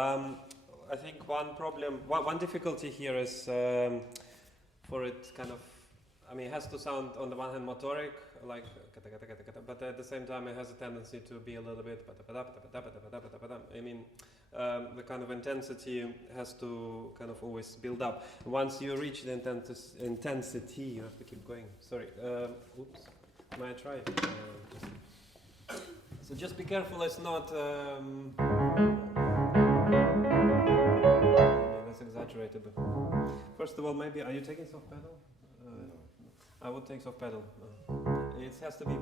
I think one problem, one difficulty here is for it kind of, I mean, it has to sound on the one hand motoric, like, but at the same time it has a tendency to be a little bit, I mean, the kind of intensity has to kind of always build up. Once you reach the intensity, you have to keep going. Sorry, oops, may I try? So just be careful, it's not, that's exaggerated. First of all, maybe, are you taking soft pedal? I would take soft pedal. It has to be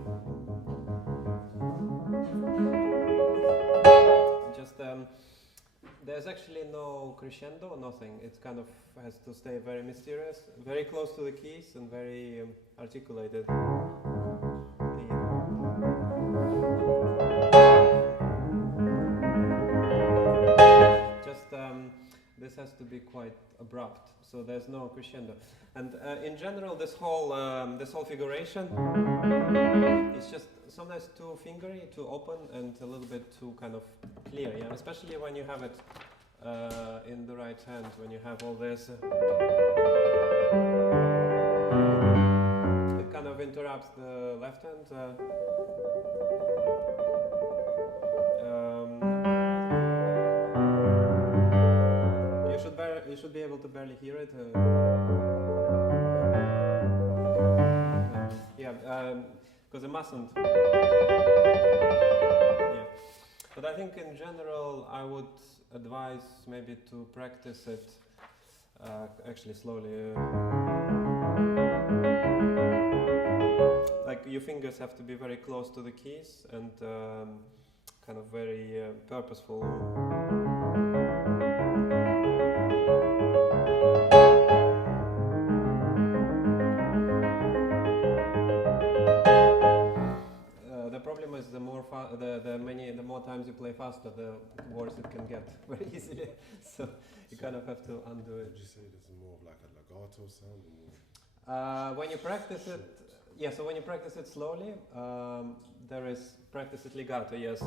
just there's actually no crescendo, nothing. It kind of has to stay very mysterious, very close to the keys and very articulated. Just this has to be quite abrupt, so there's no crescendo. And in general, this whole figuration is just sometimes too fingery, too open, and a little bit too kind of clear. Yeah, especially when you have it in the right hand, when you have all this. It kind of interrupts the left hand. You should be able to barely hear it. Because it mustn't. Yeah. But I think in general, I would advise maybe to practice it actually slowly. Like your fingers have to be very close to the keys and kind of very purposeful. The more times you play faster, the worse it can get very easily. So you kind of have to undo it. Would you say this is more of like a legato sound? When you practice it, yeah. So when you practice it slowly, there is practice it legato, yes.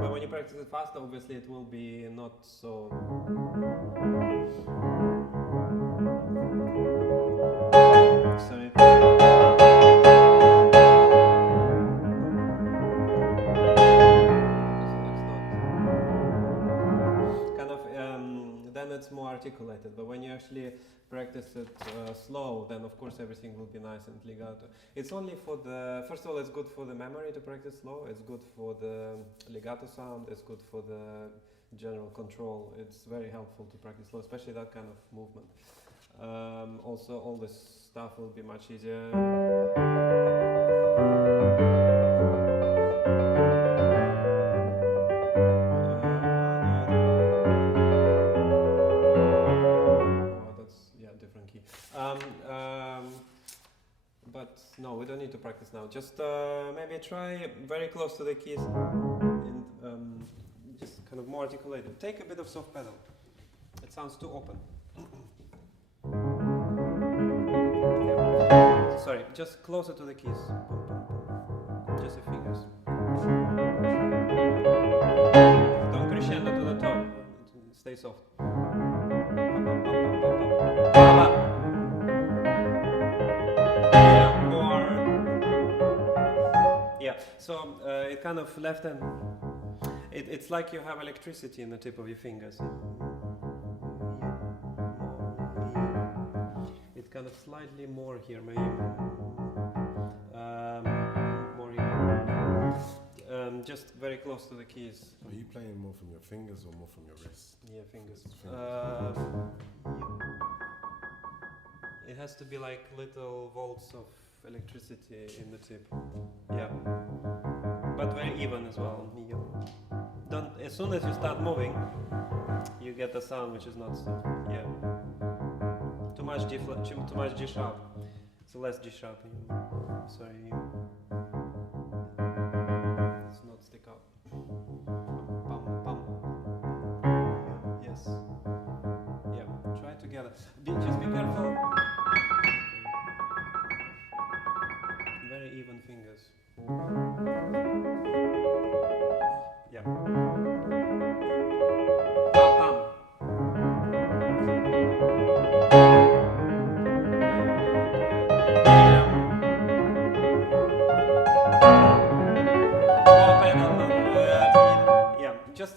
But when you practice it faster, obviously it will be not so. Sorry. Then it's more articulated, but when you actually practice it slow, then of course everything will be nice and legato. It's only for the, first of all, it's good for the memory to practice slow, it's good for the legato sound, it's good for the general control. It's very helpful to practice slow, especially that kind of movement. Also, all this stuff will be much easier. But no, we don't need to practice now. Just maybe try very close to the keys and just kind of more articulated. Take a bit of soft pedal. It sounds too open. Yeah. Sorry, just closer to the keys. Just your fingers. Don't crescendo to the top. Stay soft. So it kind of left hand. It's like you have electricity in the tip of your fingers. It kind of slightly more here, maybe more here. Just very close to the keys. Are you playing more from your fingers or more from your wrist? Yeah, fingers. It has to be like little volts of electricity in the tip. Yeah. But very even as well. Don't, as soon as you start moving, you get a sound which is not so. Yeah. Too much G flat, too much G sharp. So less G sharp. Sorry. Let's not stick out. Pum pum. Yes. Yeah. Try together. Just be careful. Very even fingers. Yeah.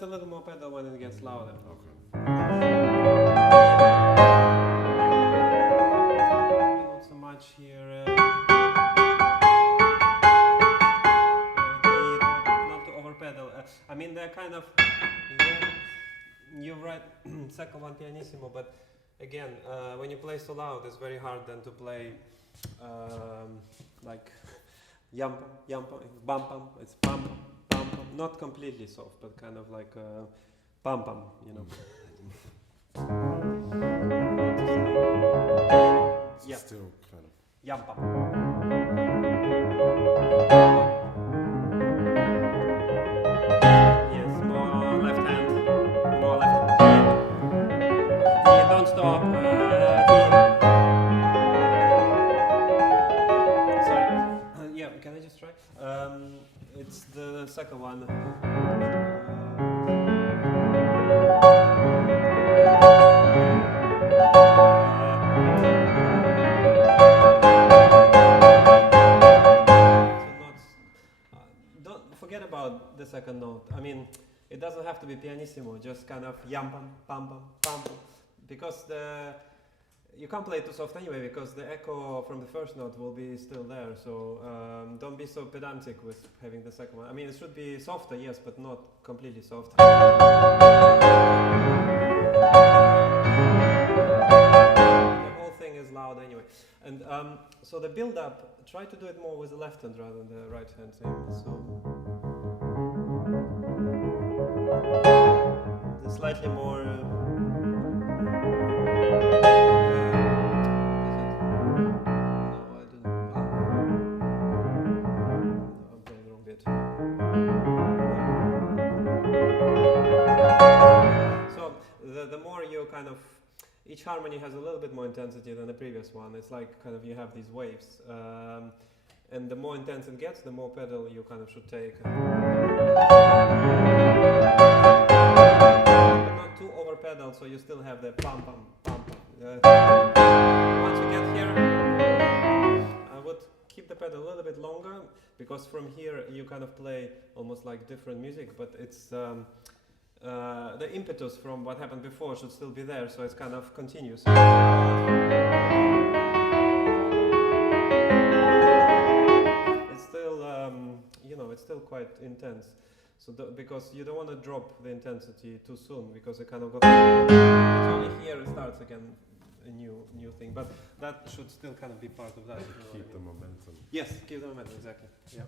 a little more pedal when it gets louder. Okay. Not so much here. Not to over pedal. I mean, they're kind of. You write second one pianissimo, but again, when you play so loud, it's very hard then to play like yum pam, bum pam. It's bum pam, bum pam. Not completely soft, but kind of like bum pam, you know. Yeah. Still kind of. Yum pam. Yes, more left hand. More left hand. Don't stop. Sorry. Yeah, can I just try? It's the second one. Don't forget about the second note. I mean, it doesn't have to be pianissimo. Just kind of yam pam pam pam pam pam, because you can't play too soft anyway, because the echo from the first note will be still there. So don't be so pedantic with having the second one. I mean, it should be softer, yes, but not completely soft. The whole thing is loud anyway. And so the build-up, try to do it more with the left hand rather than the right hand thing. So the slightly more. The more you kind of, each harmony has a little bit more intensity than the previous one. It's like kind of you have these waves, and the more intense it gets, the more pedal you kind of should take. But not too over pedal, so you still have the pam pam pam pam. Once you get here, I would keep the pedal a little bit longer, because from here you kind of play almost like different music, but it's the impetus from what happened before should still be there, so it's kind of continuous. It's still, it's still quite intense. So because you don't want to drop the intensity too soon, because it kind of goes. It's only here it starts again a new thing, but that should still kind of be part of that. Keep the momentum. Yes, keep the momentum, exactly. Yeah.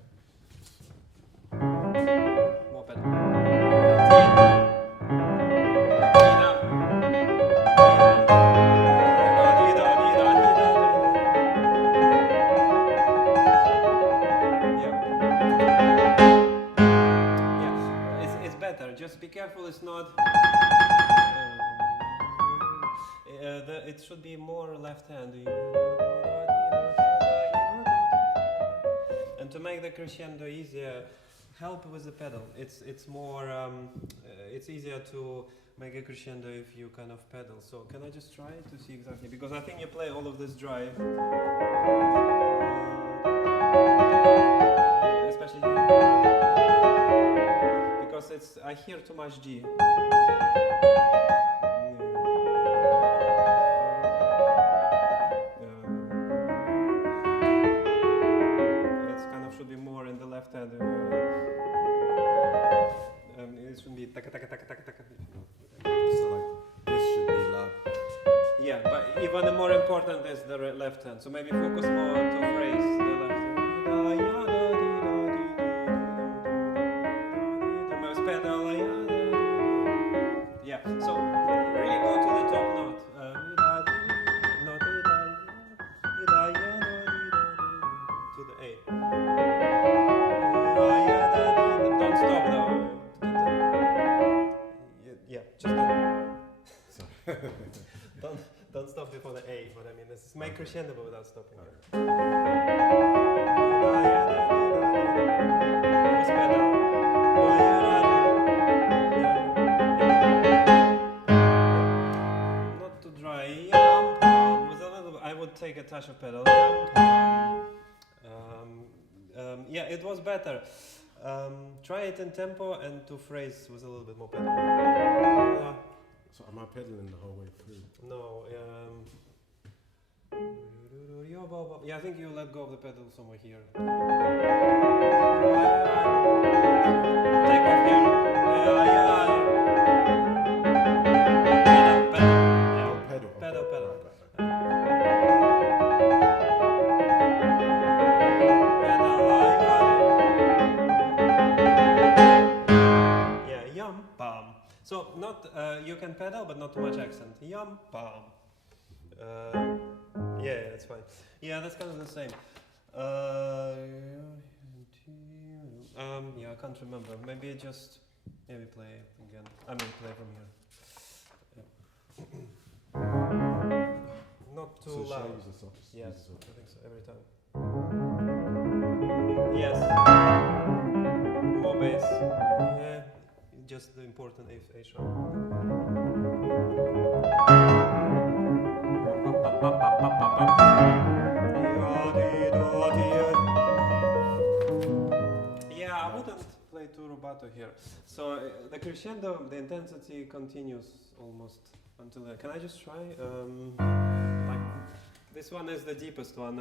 More pedal. Just be careful, it's not. It should be more left hand. And to make the crescendo easier, help with the pedal. It's more. It's easier to make a crescendo if you kind of pedal. So can I just try to see exactly? Because I think you play all of this dry. Especially. Because I hear too much G. It kind of should be more in the left hand. It should be taka taka taka taka taka. So like this should be loud. Yeah, but even more important is the left hand. So maybe focus more to phrase the left hand. Pedal, yeah. So really go to the top note. To the A. Don't stop though. Yeah, just don't stop before the A. But I mean, this is make crescendo without stopping. Take a touch of pedal. Yeah, it was better. Try it in tempo and to phrase with a little bit more pedal. So am I pedaling the whole way through? No, yeah, I think you let go of the pedal somewhere here. Take off here. Pedal. Pedal. Pedal. Yeah, yum, bam. So not you can pedal, but not too much accent. Yum, bam. Yeah, that's fine. Yeah, that's kind of the same. Yeah, I can't remember. Maybe play again. I mean, play from here. Not too So loud. use the soft. Yes, use the soft. I think so. Every time. Yes. More bass. Yeah, just the important A sharp. Yeah, I wouldn't play too rubato here. So the crescendo, the intensity continues almost until the. Can I just try? Like this one is the deepest one.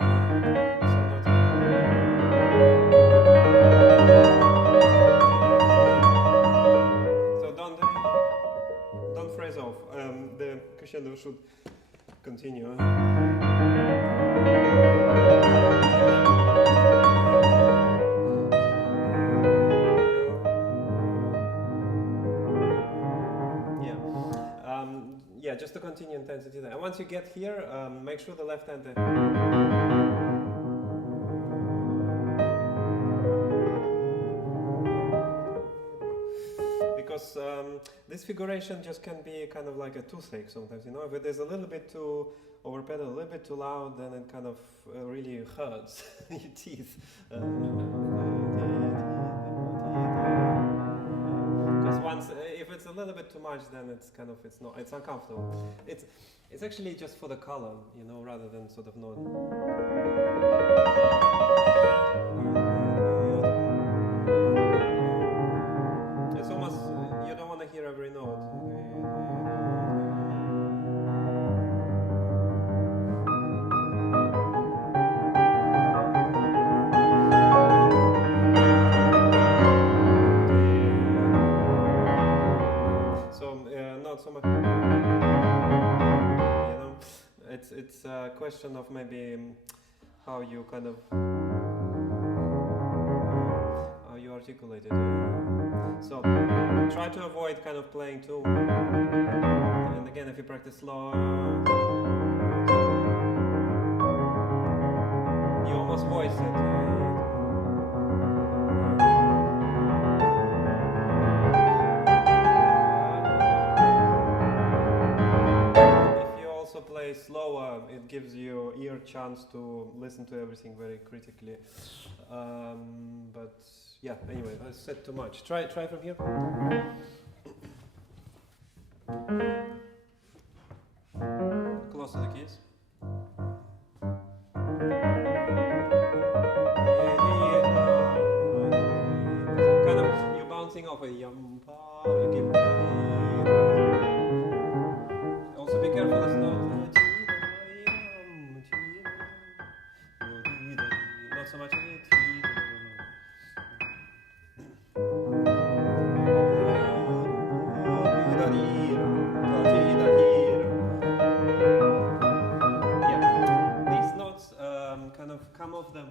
So don't phrase off. The crescendo should continue. Yeah, just to continue intensity there. And once you get here, make sure the left hand. Because this figuration just can be kind of like a toothache sometimes, you know. If it is a little bit too over pedal, a little bit too loud, then it kind of really hurts your teeth. Because once, if it's a little bit too much, then it's kind of it's uncomfortable. It's actually just for the color, you know, rather than sort of knowing. It's almost you don't want to hear every note. Not so much. You know, it's a question of maybe how you kind of how you articulate it. So try to avoid kind of playing too. And again, if you practice slow, you almost voice it. Play slower, it gives you ear chance to listen to everything very critically. But yeah, anyway, I said too much. Try from here. Close to the keys. Kind of you're bouncing off a yum. You give. Also be careful it's not so much yeah, these notes kind of come off them.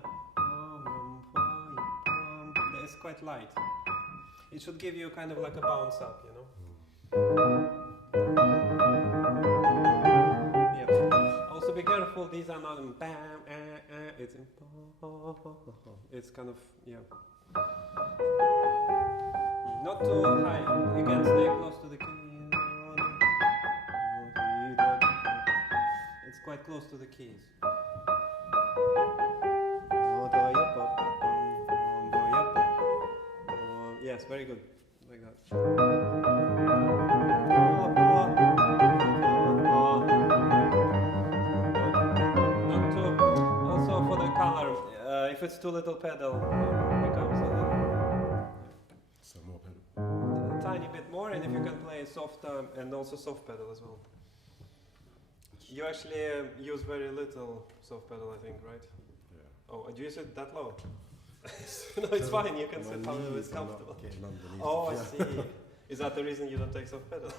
It's quite light. It should give you kind of like a bounce up, you know. Also be careful, these are not in bam, it's in it's kind of, yeah. Not too high, again stay close to the key. It's quite close to the keys. Yes, very good, like that. If it's too little pedal, it becomes a little. great if you can play soft and also soft pedal as well. You actually use very little soft pedal, I think, right? Yeah. Oh, do you use it that low? No, it's fine. You can sit however it's comfortable. Oh, I see. Is that the reason you don't take soft pedal?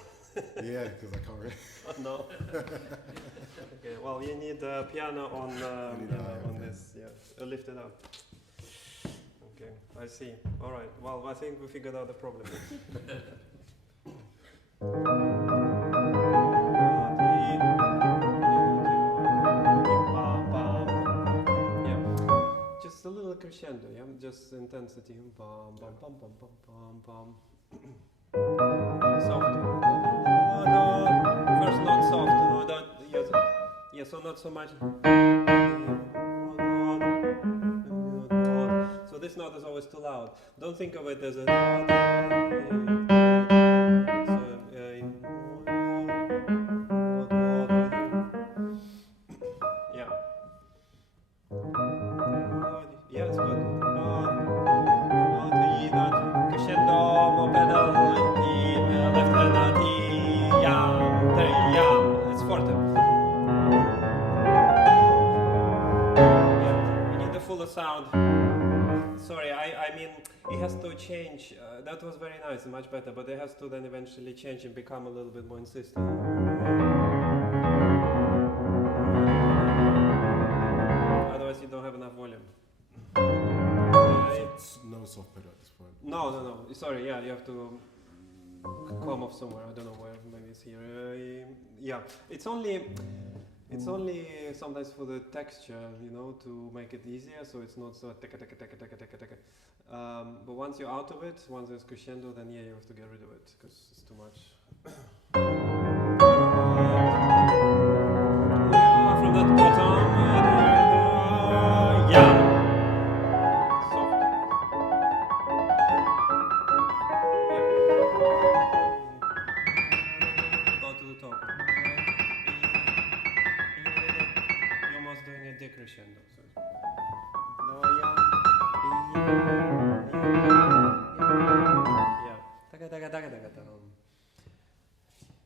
Yeah, because I can't really. Oh, no. Okay. Well, you need a piano on this. Yeah, lift it up. Okay, I see. All right. Well, I think we figured out the problem. Yeah, just a little crescendo. Yeah, just intensity. Bum bum bum bum bum bum bum. Soft. First note soft. Yes. Yeah, so not so much. So this note is always too loud. Don't think of it as a. Yeah. Yeah, it's good. Crescendo, more pedal, left hand, it's forte. Yeah, you need the fuller sound. Sorry, I mean, it has to change. That was very nice and much better, but it has to then eventually change and become a little bit more insistent. Otherwise, you don't have enough volume. It's no soft pedal at this point. No. Sorry, yeah, you have to come off somewhere. I don't know where. Maybe it's here. Yeah, it's only sometimes for the texture, you know, to make it easier, so it's not so taka. But once you're out of it, once there's crescendo, then yeah, you have to get rid of it because it's too much. From that bottom, soft. Go to the top. You're almost doing a decrescendo. So.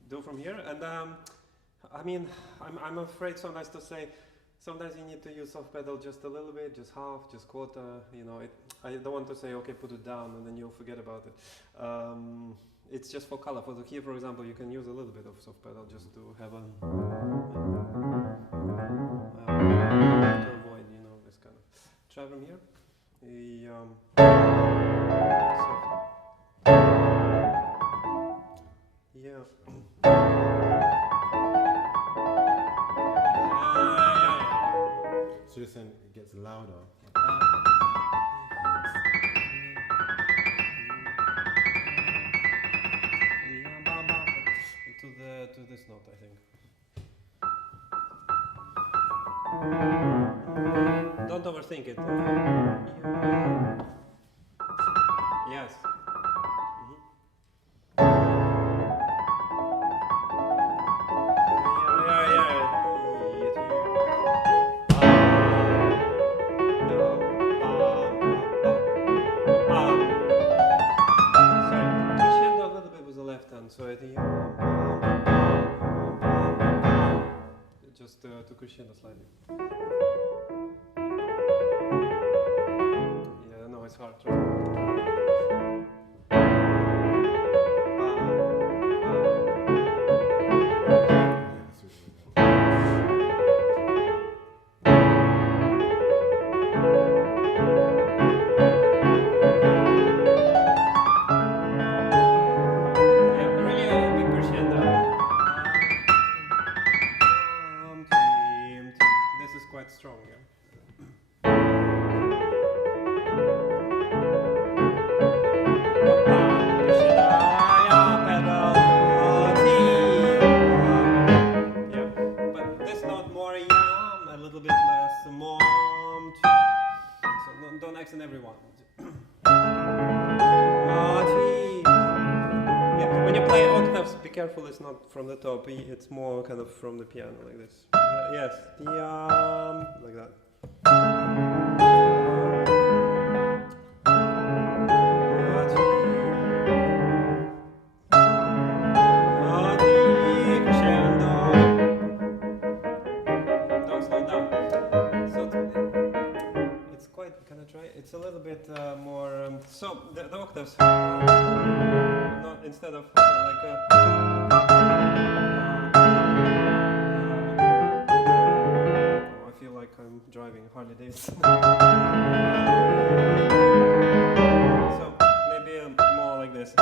Do from here, and I mean, I'm afraid sometimes to say, sometimes you need to use soft pedal just a little bit, just half, just quarter. You know, I don't want to say okay, put it down, and then you'll forget about it. It's just for color. For the key, for example, you can use a little bit of soft pedal just to have a to avoid, you know, this kind of. Try from here. Soft. Yeah. So you're saying it gets louder? To this note, I think. Don't overthink it. Yes. Sorry, crescendo a little bit with the left hand, so I think just to crescendo slightly. Yeah, no, it's hard. Strong, yeah. Yeah, but this note more yam, a little bit less mom. So don't accent everyone. Yeah, when you play octaves, be careful. It's not from the top. It's more kind of from the piano, like this. Yes, like that. So the octaves, not instead of like I feel like I'm driving Harley Davidson. So maybe more like this.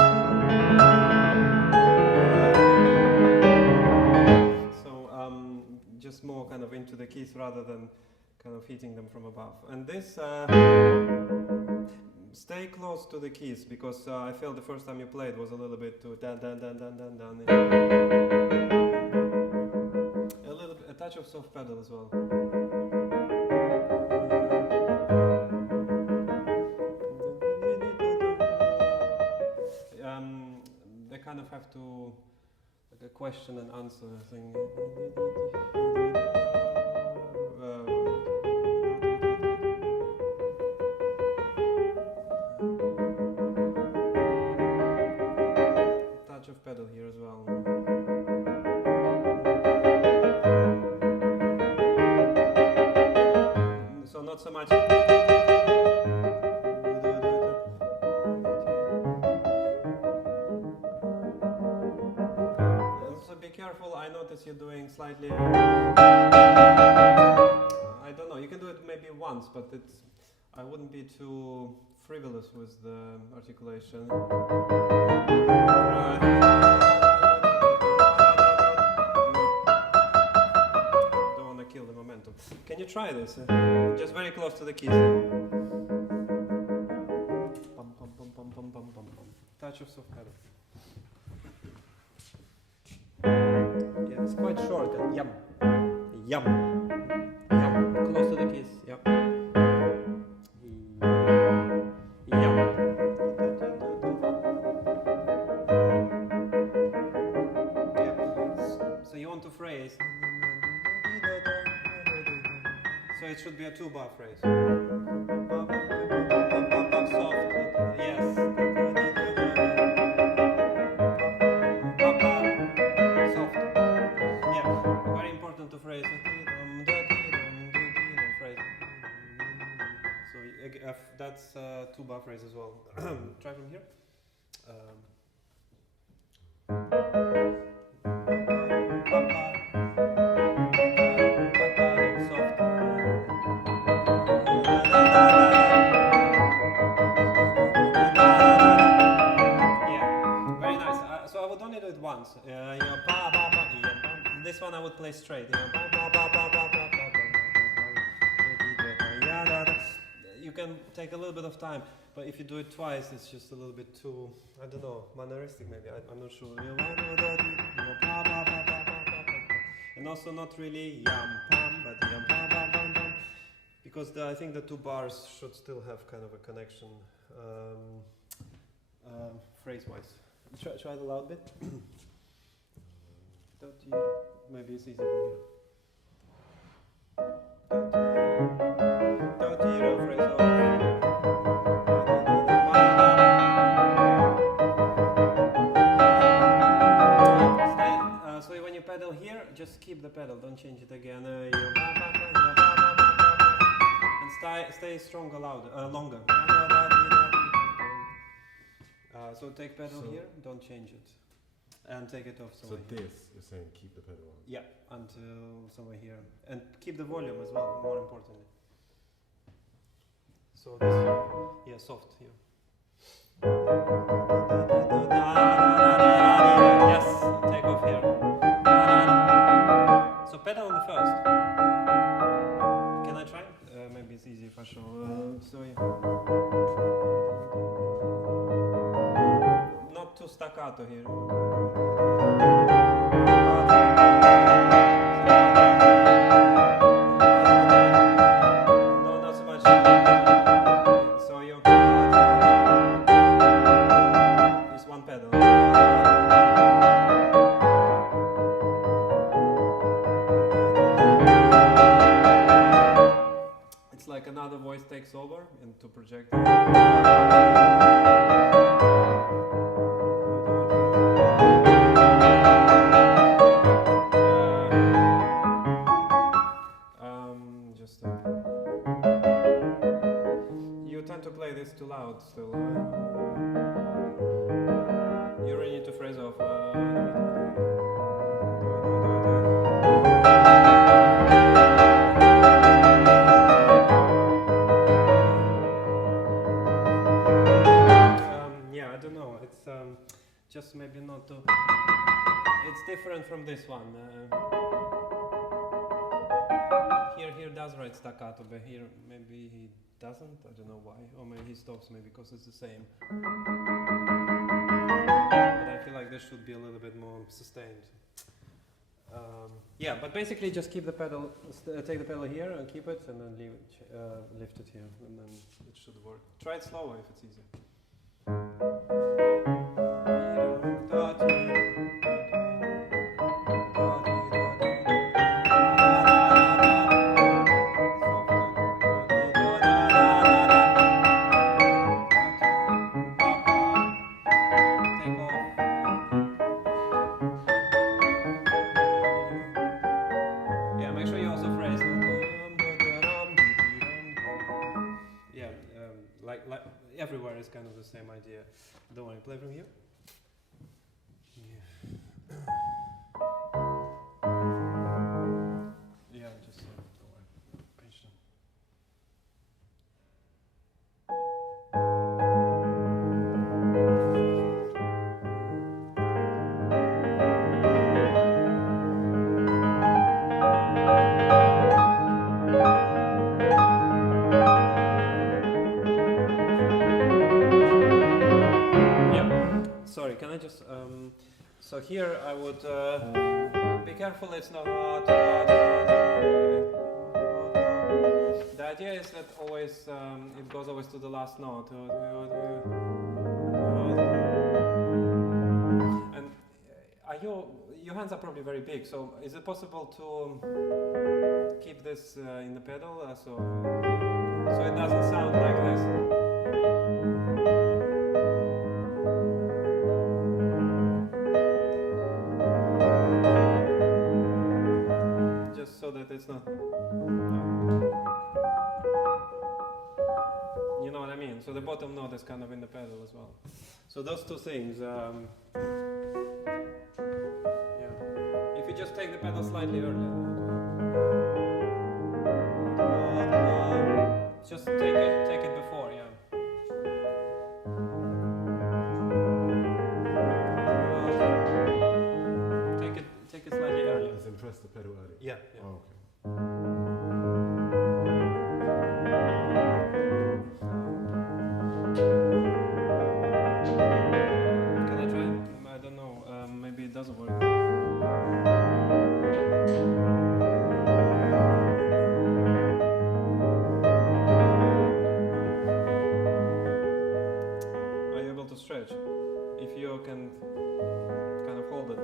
So just more kind of into the keys rather than kind of hitting them from above. And this, stay close to the keys, because I felt the first time you played was a little bit too dan dan dan dan dan dan. A touch of soft pedal as well. They kind of have to, like a question and answer thing. Touch of pedal here as well. So not so much. Also be careful, I notice you're doing slightly, I don't know, you can do it maybe once, but I wouldn't be too frivolous with the articulation. Don't want to kill the momentum. Can you try this? Just very close to the keys. Pum, pum, pum, pum, pum, pum, pum, pum. Touch of soft pedal. Yeah, it's quite short. Yum. Yum. Yum. Close to the keys. Yep. Phrase. So it should be a 2-bar phrase. Soft. Yes. Soft. Yeah. Very important to phrase. So that's a 2-bar phrase as well. Try from here. Once. This one I would play straight. You can take a little bit of time, but if you do it twice, it's just a little bit too, I don't know, manneristic maybe. I'm not sure. And also not really yam pam, but yam pam pam pam pam, because I think the 2 bars should still have kind of a connection phrase-wise. Try the loud bit. Maybe it's easier from here. Phrase off. So when you pedal here, just keep the pedal, don't change it again. And stay stronger, longer. So take pedal here, don't change it. And take it off somewhere. So this, you're saying keep the pedal on? Yeah, until somewhere here. And keep the volume as well, more importantly. So this, yeah, soft here. Yes, take off here. So pedal on the first. Can I try? Maybe it's easier if I show. Not too staccato here. No, not so much. So you use one pedal. It's like another voice takes over and to project. It's just maybe not too. It's different from this one. Here does write staccato, but here maybe he doesn't. I don't know why, or maybe he stops maybe because it's the same. But I feel like this should be a little bit more sustained. Yeah, but basically just keep the pedal, take the pedal here and keep it, and then leave it, lift it here, and then it should work. Try it slower if it's easier. Everywhere is kind of the same idea. Don't want to play from here? Yeah, just don't worry. Pinch them. Sorry, can I just, so here I would be careful it's not the idea is that always, it goes always to the last note. And your hands are probably very big, so is it possible to keep this in the pedal, so it doesn't sound like this? So that it's not, you know what I mean? So the bottom note is kind of in the pedal as well. So those two things, yeah. If you just take the pedal slightly earlier, just take it before, yeah. Take it slightly earlier. Let's impress the pedal earlier. Yeah. Oh, okay. Can I try? I don't know. Maybe it doesn't work. Are you able to stretch? If you can kind of hold it.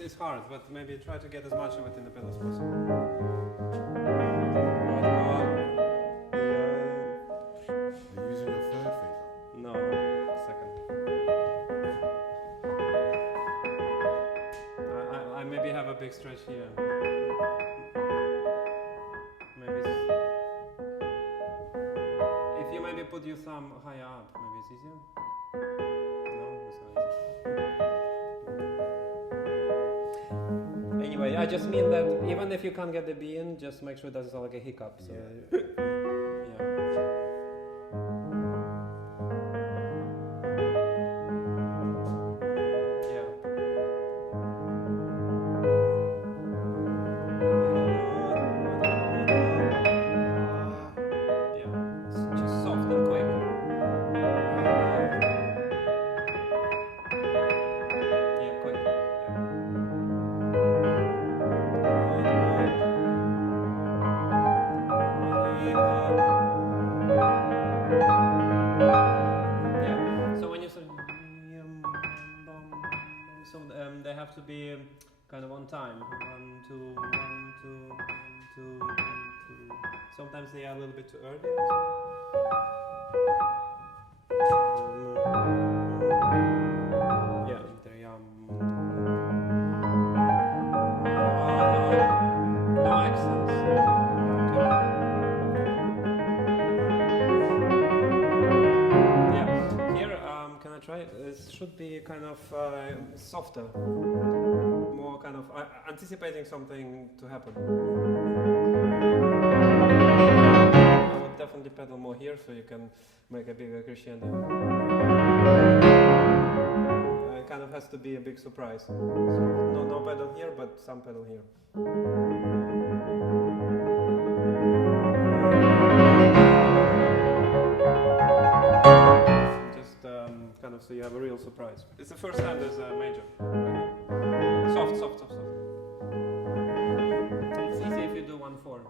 It's hard, but maybe try to get as much of it in the pedal as possible. Are you using your third finger? No, second. I maybe have a big stretch here. Maybe if you maybe put your thumb higher up, maybe it's easier. No, it's not easy. Anyway, I just mean that even if you can't get the B in, just make sure it doesn't sound like a hiccup. So, yeah. To be kind of on time. 1, 2, 1, 2, 1, 2, 1, 2. Sometimes they are a little bit too early. Yeah, they are. No accents. Okay. Yeah. Here, can I try it? It should be kind of softer. More kind of, anticipating something to happen. I would definitely pedal more here so you can make a bigger crescendo. It kind of has to be a big surprise. So no pedal here, but some pedal here. Just kind of so you have a real surprise. It's the first time there's a major. Soft, soft, soft, soft. It's easy if you do 1/4.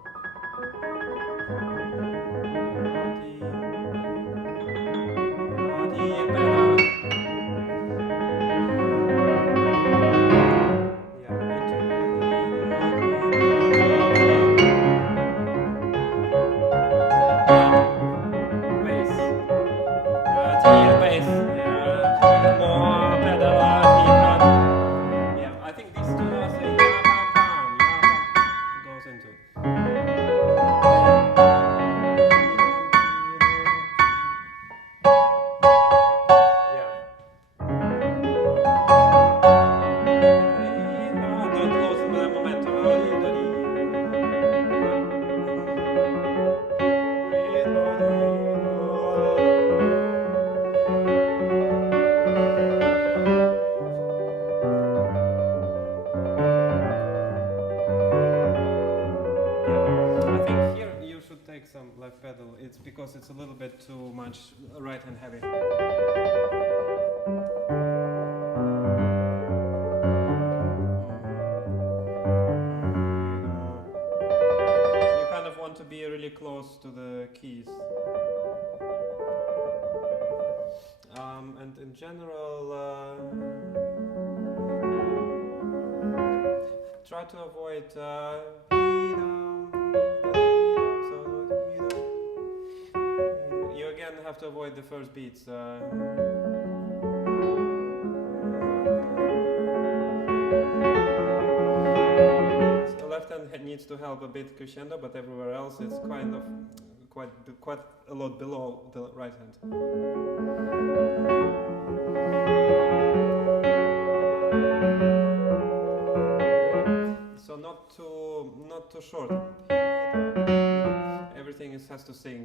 It's a little bit too much right hand heavy. You kind of want to be really close to the keys. And in general, try to avoid you again have to avoid the first beats. So the left hand needs to help a bit crescendo, but everywhere else it's kind of quite a lot below the right hand. So not too short. Everything has to sing.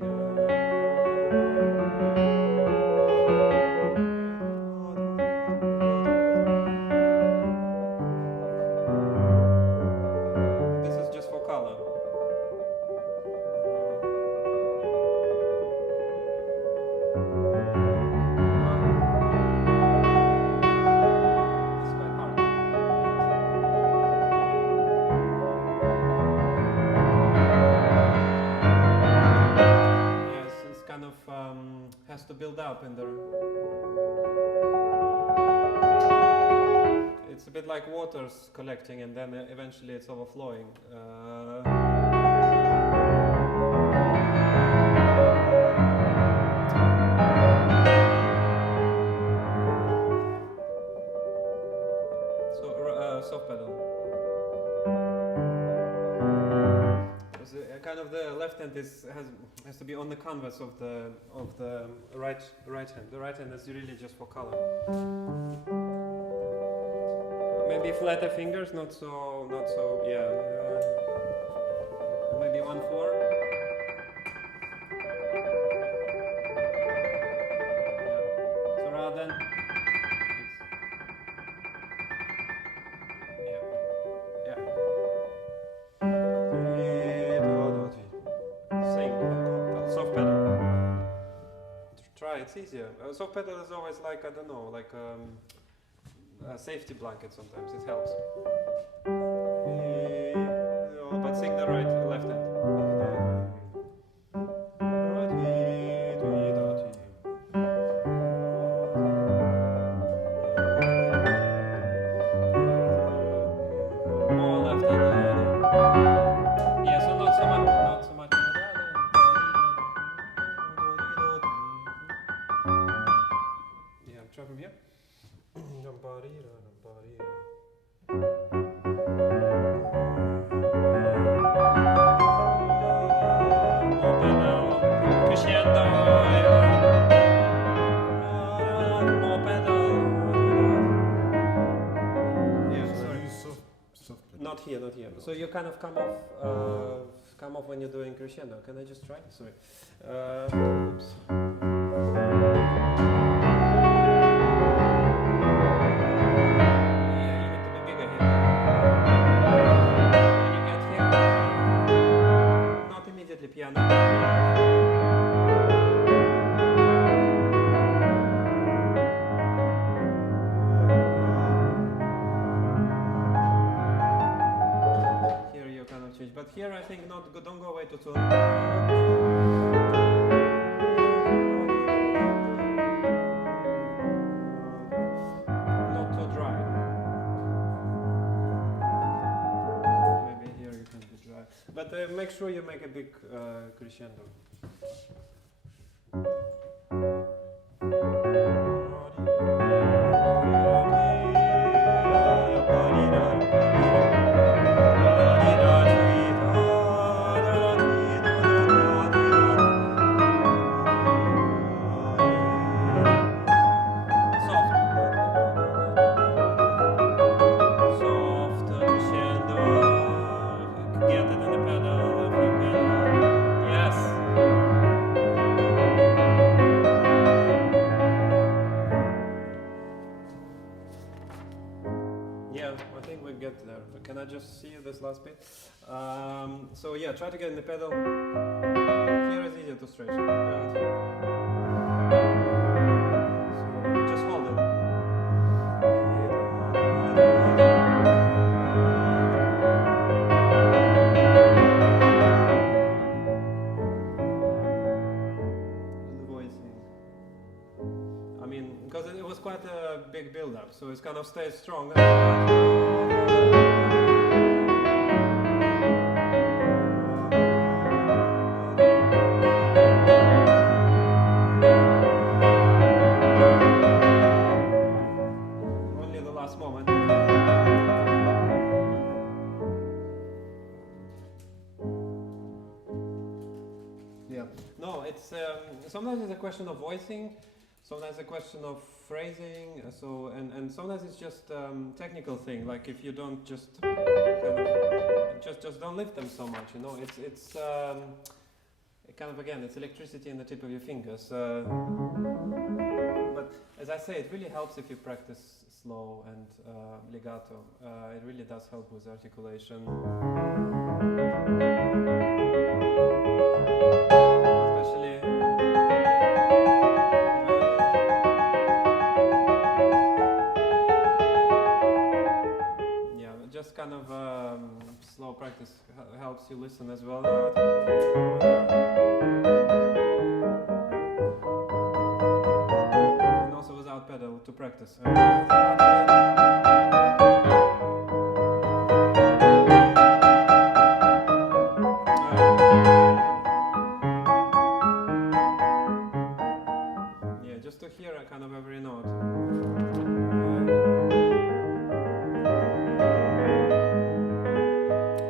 This is just for color. It's quite hard. Has to build up in there. It's a bit like water's collecting and then eventually it's overflowing. Soft pedal. Kind of the left hand has to be on the canvas of the right hand. The right hand is really just for color. Maybe flatter fingers, not so yeah. Maybe 1/4. Yeah. So rather than it's easier. Soft pedal is always like, I don't know, like a safety blanket sometimes. It helps. But sing the left hand. More left hand. Yeah, so not so much. Try from here. Not here, not here. No. So you kind of come off when you're doing crescendo. Can I just try? Sorry. Oops. Yeah, you need to be bigger here. When you get here, not immediately piano. Here you kind of change, but here I think don't go way too soon. Not too dry. Maybe here you can be dry, but make sure you make a big crescendo. Can I just see this last bit? So yeah, try to get in the pedal. Here is easier to stretch. So just hold it. The voicing. I mean, because it was quite a big build-up, so it's kind of stays strong. Sometimes it's a question of voicing, sometimes a question of phrasing. So and sometimes it's just technical thing. Like if you don't just kind of just don't lift them so much. You know, it's kind of again it's electricity in the tip of your fingers. But as I say, it really helps if you practice slow and legato. It really does help with articulation. Kind of slow practice helps you listen as well. And also without pedal to practice. Yeah, just to hear a kind of every note.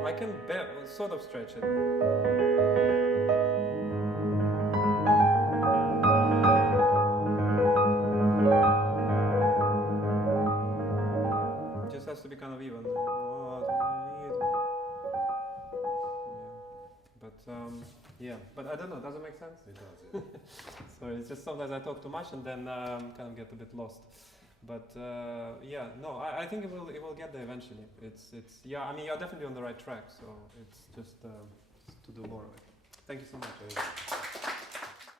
I can sort of stretch it. It just has to be kind of even. Yeah, but I don't know, does it make sense? It does, yeah. Sorry, it's just sometimes I talk too much and then kind of get a bit lost. But yeah, no, I think it will get there eventually. It's yeah. I mean, you're definitely on the right track. So it's just to do more of it. Thank you so much.